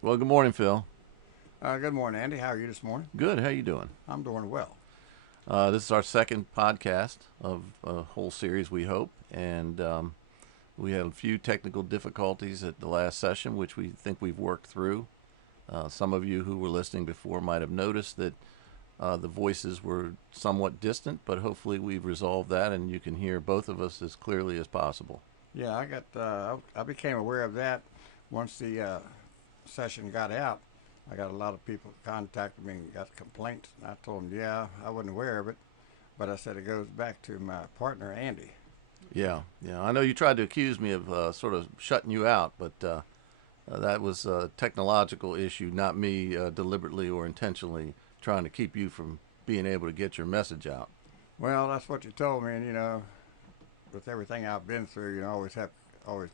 Well, good morning, Phil. Good morning, Andy. How are you this morning? Good. How you doing? I'm doing well. This is our second podcast of a whole series, we hope, and we had a few technical difficulties at the last session, which we think we've worked through. Some of you who were listening before might have noticed that the voices were somewhat distant, but hopefully we've resolved that, and you can hear both of us as clearly as possible. Yeah, I became aware of that once the session got out. I got a lot of people contacted me and got complaints. And I told them, yeah, I wasn't aware of it, but I said it goes back to my partner Andy. Yeah, yeah. I know you tried to accuse me of sort of shutting you out, but that was a technological issue, not me deliberately or intentionally trying to keep you from being able to get your message out. Well, that's what you told me, and with everything I've been through, always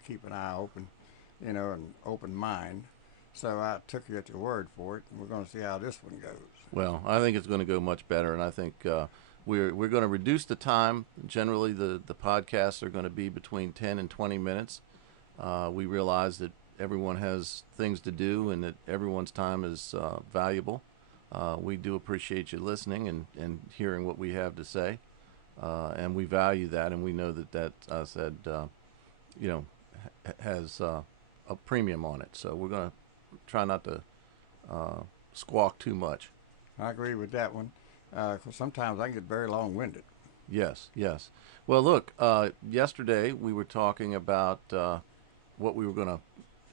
keep an eye open, an open mind. So I took you at your word for it, and we're going to see how this one goes. Well, I think it's going to go much better, and I think we're going to reduce the time. Generally, the podcasts are going to be between 10 and 20 minutes. We realize that everyone has things to do, and that everyone's time is valuable. We do appreciate you listening and hearing what we have to say, and we value that, and we know that I said, you know, has a premium on it. So we're going to try not to uh, squawk too much. I agree with that one, because sometimes I can get very long-winded. Yes, yes. Well, look, yesterday we were talking about what we were going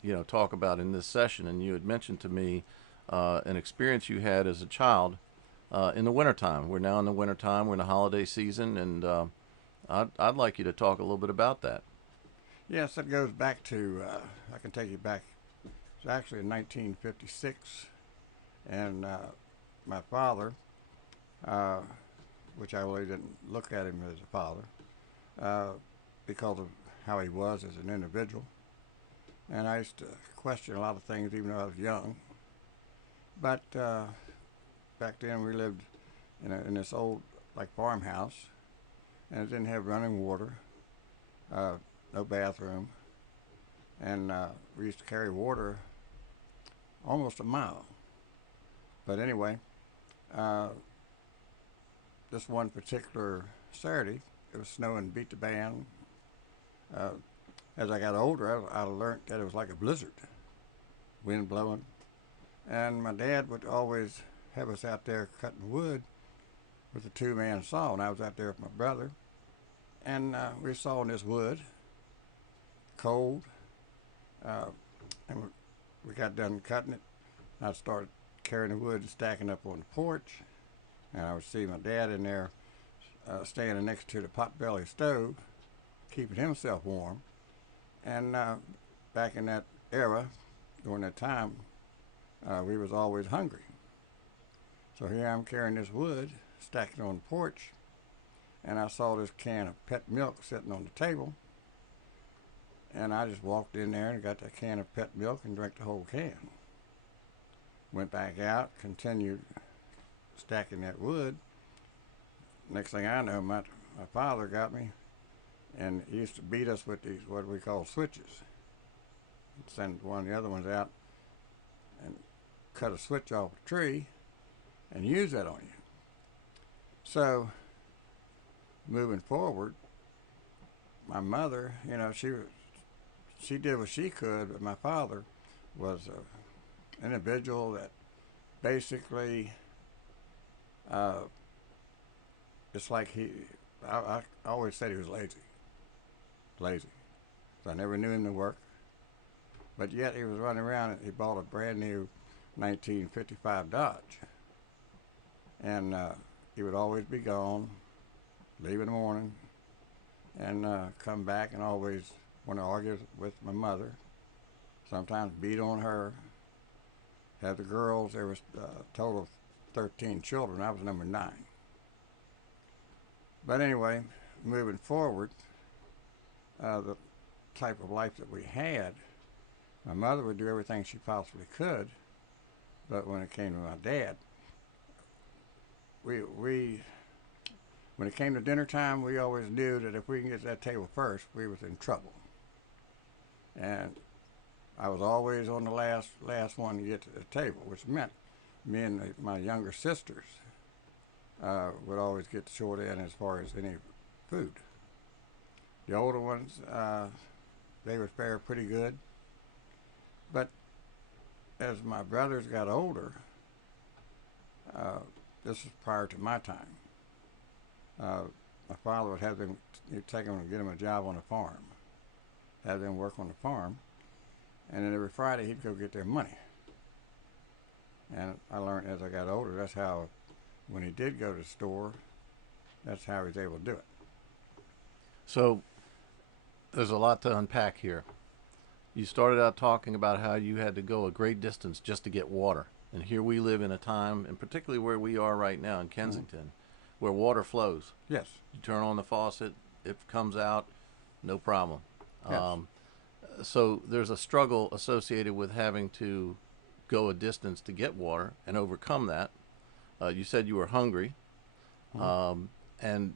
to, talk about in this session, and you had mentioned to me an experience you had as a child in the wintertime. We're now in the wintertime. We're in the holiday season, and I'd like you to talk a little bit about that. Yes, that goes back to, I can take you back, it's actually in 1956, and my father, uh, which I really didn't look at him as a father, uh, because of how he was as an individual. And I used to question a lot of things even though I was young. But back then we lived in this old like farmhouse, and it didn't have running water, uh, no bathroom, and we used to carry water almost a mile. But anyway, uh, this one particular Saturday, it was snowing, beat the band. Uh, as I got older, I learned that it was like a blizzard, wind blowing, and my dad would always have us out there cutting wood with a two-man saw, and I was out there with my brother, and we were sawing this wood, cold, uh, and we got done cutting it. I started carrying the wood and stacking up on the porch, and I would see my dad in there standing next to the potbelly stove, keeping himself warm. And back in that era, during that time, we was always hungry. So here I'm carrying this wood, stacking it on the porch, and I saw this can of pet milk sitting on the table, and I just walked in there and got that can of pet milk and drank the whole can. Went back out, continued stacking that wood. Next thing I know, my father got me, and he used to beat us with these what we call switches. He'd send one of the other ones out and cut a switch off a tree and use that on you. So moving forward, my mother, she did what she could, but my father was an individual that basically, uh, it's like I always said he was lazy. So I never knew him to work, but yet he was running around and he bought a brand new 1955 Dodge, and he would always be gone, leave in the morning, and come back and always want to argue with my mother. Sometimes beat on her. Had the girls. There was a total of 13 children. I was number 9. But anyway, moving forward, the type of life that we had, my mother would do everything she possibly could. But when it came to my dad, we when it came to dinner time, we always knew that if we can get to that table first, we was in trouble. And I was always on the last one to get to the table, which meant me and my younger sisters would always get the short end as far as any food. The older ones, they would fare pretty good. But as my brothers got older, this was prior to my time. My father would have them, he'd take them and get them a job on a farm, have them work on the farm, and then every Friday he'd go get their money. And I learned as I got older, that's how, when he did go to the store, that's how he was able to do it. So there's a lot to unpack here. You started out talking about how you had to go a great distance just to get water. And here we live in a time, and particularly where we are right now in Kensington, where water flows. Yes. You turn on the faucet, it comes out, no problem. Yes. So there's a struggle associated with having to go a distance to get water and overcome that. You said you were hungry, and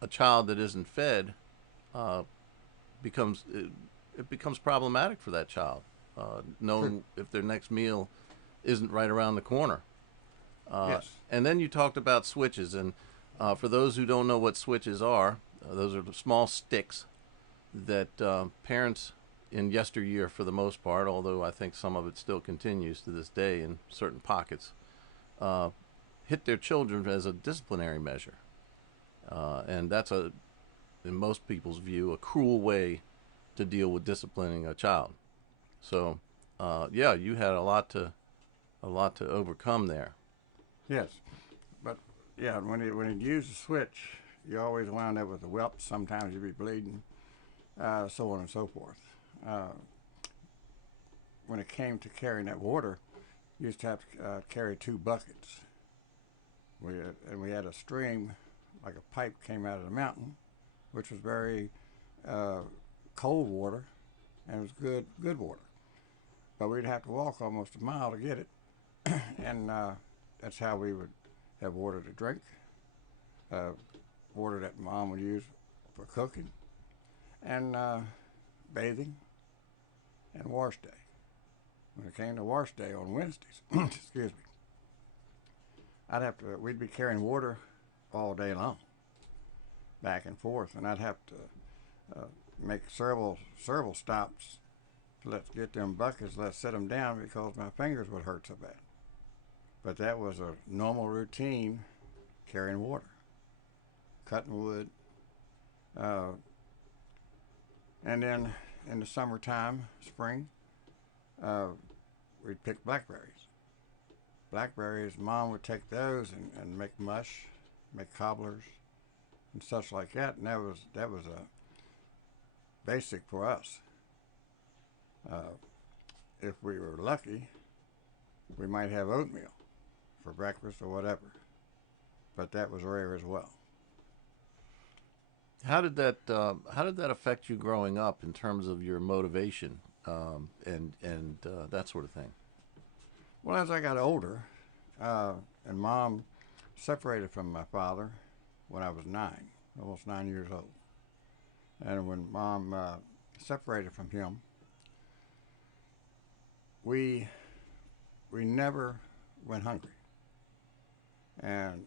a child that isn't fed becomes problematic for that child, knowing if their next meal isn't right around the corner. Yes. And then you talked about switches, and for those who don't know what switches are, those are the small sticks that parents in yesteryear, for the most part, although I think some of it still continues to this day in certain pockets, hit their children as a disciplinary measure. And that's, in most people's view, a cruel way to deal with disciplining a child. So, yeah, you had a lot to overcome there. Yes, but yeah, when you use the switch, you always wound up with a whelp. Sometimes you'd be bleeding, so on and so forth. When it came to carrying that water, you used to have to carry 2 buckets. We had a stream, like a pipe came out of the mountain, which was very cold water, and it was good water. But we'd have to walk almost a mile to get it, and that's how we would have water to drink, water that Mom would use for cooking, and bathing, and wash day. When it came to wash day on Wednesdays, excuse me, we'd be carrying water all day long, back and forth, and I'd have to make several stops to let's get them buckets, let's set them down because my fingers would hurt so bad. But that was a normal routine, carrying water, cutting wood, and then in the summertime, spring, we'd pick blackberries. Blackberries, Mom would take those and make mush, make cobblers, and such like that, and that was a basic for us. If we were lucky, we might have oatmeal for breakfast or whatever, but that was rare as well. How did that affect you growing up in terms of your motivation and that sort of thing? Well, as I got older, and Mom separated from my father when I was 9, almost 9 years old, and when Mom separated from him, we never went hungry. And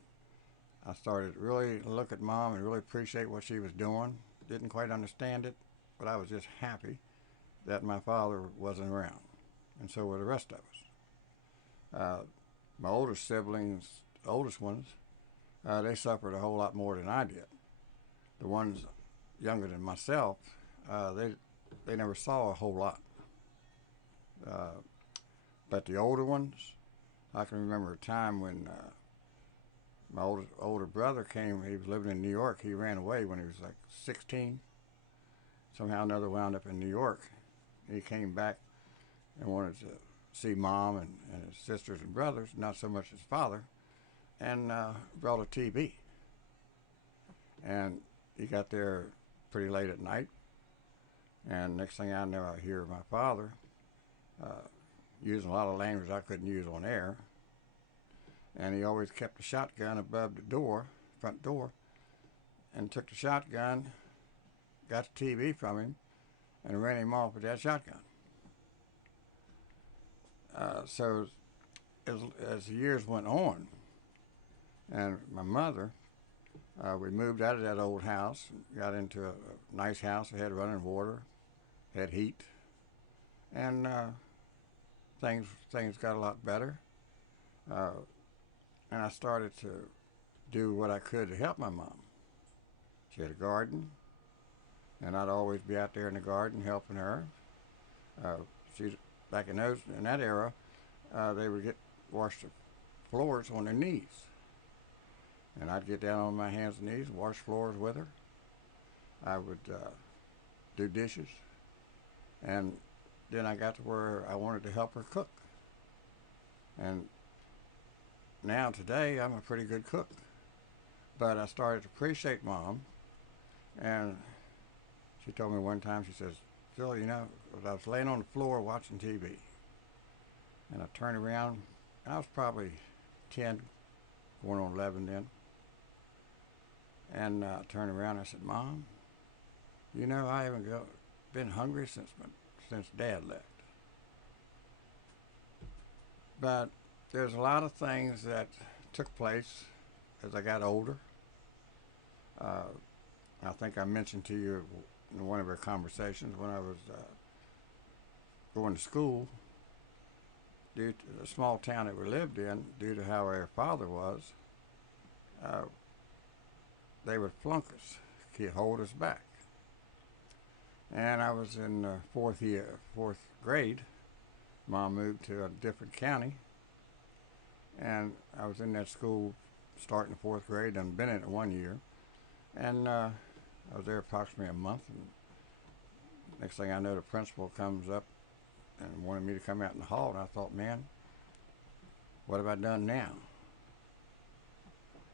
I started to really look at Mom and really appreciate what she was doing. Didn't quite understand it, but I was just happy that my father wasn't around. And so were the rest of us. My older siblings, the oldest ones, they suffered a whole lot more than I did. The ones younger than myself, they never saw a whole lot. But the older ones, I can remember a time when my older brother came. He was living in New York. He ran away when he was like 16. Somehow or another wound up in New York. He came back and wanted to see Mom and his sisters and brothers, not so much his father, and brought a TV. And he got there pretty late at night, and next thing I know, I hear my father using a lot of language I couldn't use on air. And he always kept a shotgun above the door, front door, and took the shotgun, got the TV from him, and ran him off with that shotgun. So as, as the years went on, and my mother, we moved out of that old house, got into a nice house that had running water, had heat, and things got a lot better. Uh, and I started to do what I could to help my mom. She had a garden, and I'd always be out there in the garden helping her. She's back in that era, they would wash the floors on their knees, and I'd get down on my hands and knees and wash floors with her. I would do dishes, and then I got to where I wanted to help her cook. And now today I'm a pretty good cook, but I started to appreciate Mom, and she told me one time, she says, Phil, you know, I was laying on the floor watching TV, and I turned around. I was probably 10, going on 11 then, and I turned around and I said, Mom, you know, I haven't been hungry since Dad left. But there's a lot of things that took place as I got older. I think I mentioned to you in one of our conversations when I was going to school, due to the small town that we lived in, due to how our father was, they would flunk us, hold us back. And I was in fourth grade. Mom moved to a different county, and I was in that school starting the fourth grade. I'd been in it 1 year, and I was there approximately a month. And next thing I know, the principal comes up and wanted me to come out in the hall, and I thought, man, what have I done now?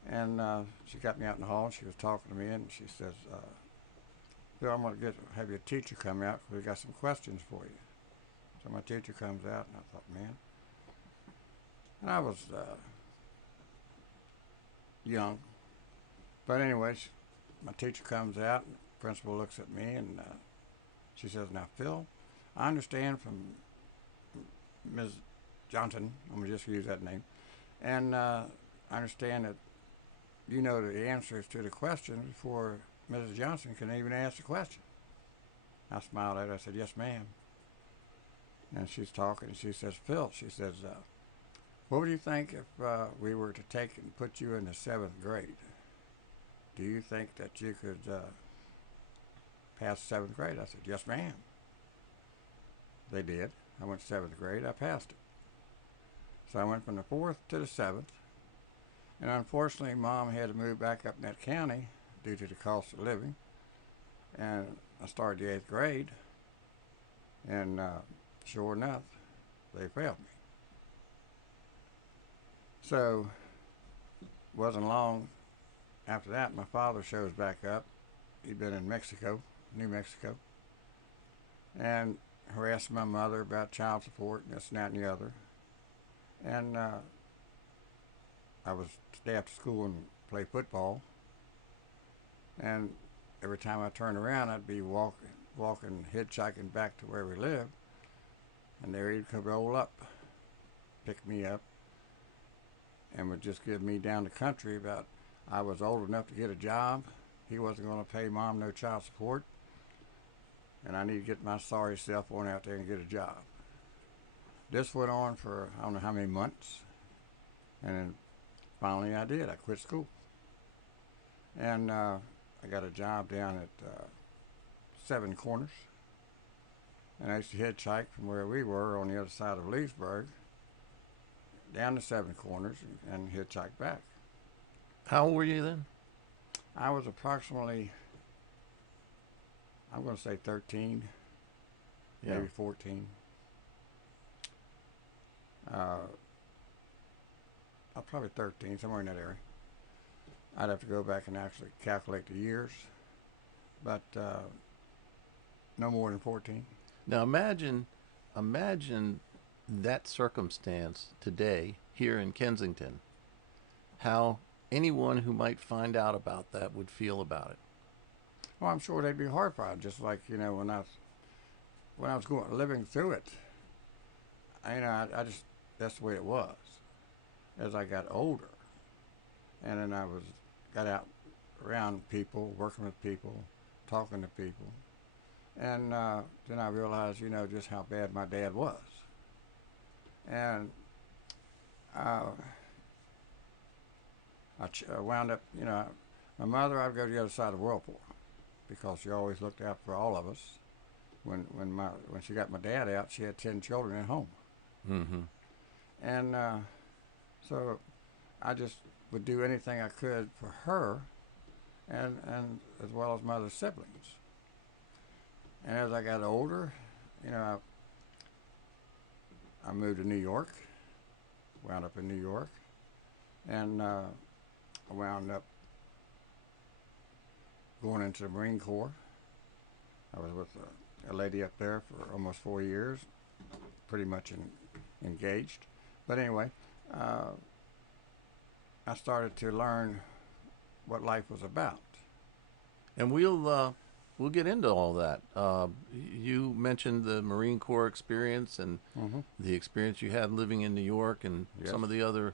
And she got me out in the hall, and she was talking to me, and she says, Bill, I'm going to have your teacher come out because we got some questions for you. So my teacher comes out, and I thought, man. And I was young. But anyway, my teacher comes out, and the principal looks at me, and she says, now, Phil, I understand from Ms. Johnson, I'm going to just use that name, and I understand that you know the answers to the questions before Mrs. Johnson can even ask the question. I smiled at her. I said, yes, ma'am. And she's talking, and she says, Phil, she says, what would you think if we were to take and put you in the 7th grade? Do you think that you could pass 7th grade? I said, yes, ma'am. They did. I went to 7th grade. I passed it. So I went from the 4th to the 7th. And unfortunately, Mom had to move back up in that county due to the cost of living. And I started the 8th grade. And sure enough, they failed me. So it wasn't long after that, my father shows back up. He'd been in Mexico, New Mexico, and harassed my mother about child support and this and that and the other. And I was stay after school and play football. And every time I turned around, I'd be walking, hitchhiking back to where we lived. And there he'd come roll up, pick me up, and would just give me down the country about I was old enough to get a job. He wasn't going to pay Mom no child support. And I need to get my sorry self on out there and get a job. This went on for I don't know how many months. And then finally I did. I quit school. And I got a job down at Seven Corners. And I used to hitchhike from where we were on the other side of Leesburg down to Seven Corners and hitchhike back. How old were you then? I was approximately, I'm going to say 13, maybe 14. Probably 13, somewhere in that area. I'd have to go back and actually calculate the years, but no more than 14. Now imagine that circumstance today here in Kensington. How anyone who might find out about that would feel about it. Well, I'm sure they'd be horrified, just like, you know, when I was living through it. I just that's the way it was. As I got older, and then got out around people, working with people, talking to people, and then I realized, just how bad my dad was. And I wound up, my mother, I'd go to the other side of the world for, because she always looked out for all of us. When she got my dad out, she had 10 children at home. Mm-hmm. And so I just would do anything I could for her, and as well as my other siblings. And as I got older, I moved to New York, wound up in New York, and I wound up going into the Marine Corps. I was with a lady up there for almost 4 years, pretty much engaged. But anyway, I started to learn what life was about. And we'll get into all that. You mentioned the Marine Corps experience and Mm-hmm. the experience you had living in New York, and Yes. some of the other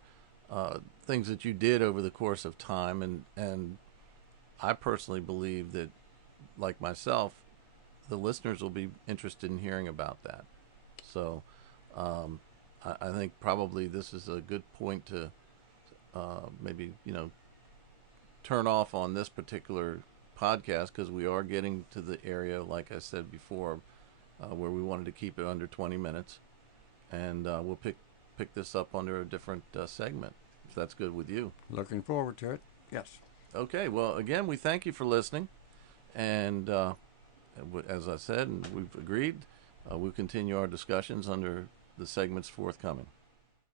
things that you did over the course of time. And I personally believe that, like myself, the listeners will be interested in hearing about that. So I think probably this is a good point to maybe, turn off on this particular podcast, because we are getting to the area, like I said before, where we wanted to keep it under 20 minutes. And we'll pick this up under a different segment, if that's good with you. Looking forward to it. Yes. Okay, well, again, we thank you for listening. And as I said, and we've agreed, we'll continue our discussions under the segments forthcoming.